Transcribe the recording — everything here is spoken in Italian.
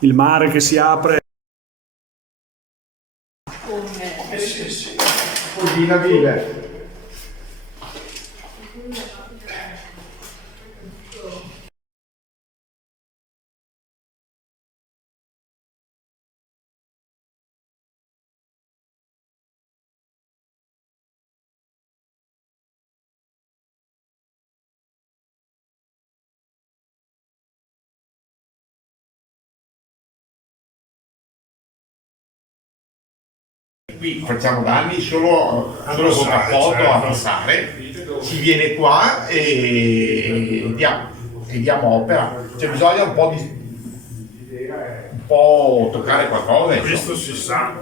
Il mare che si apre. Sì. Così navile. Qui facciamo danni solo con apporto a passare, si viene qua e diamo opera. C'è bisogno un po' toccare qualcosa. Questo si sa.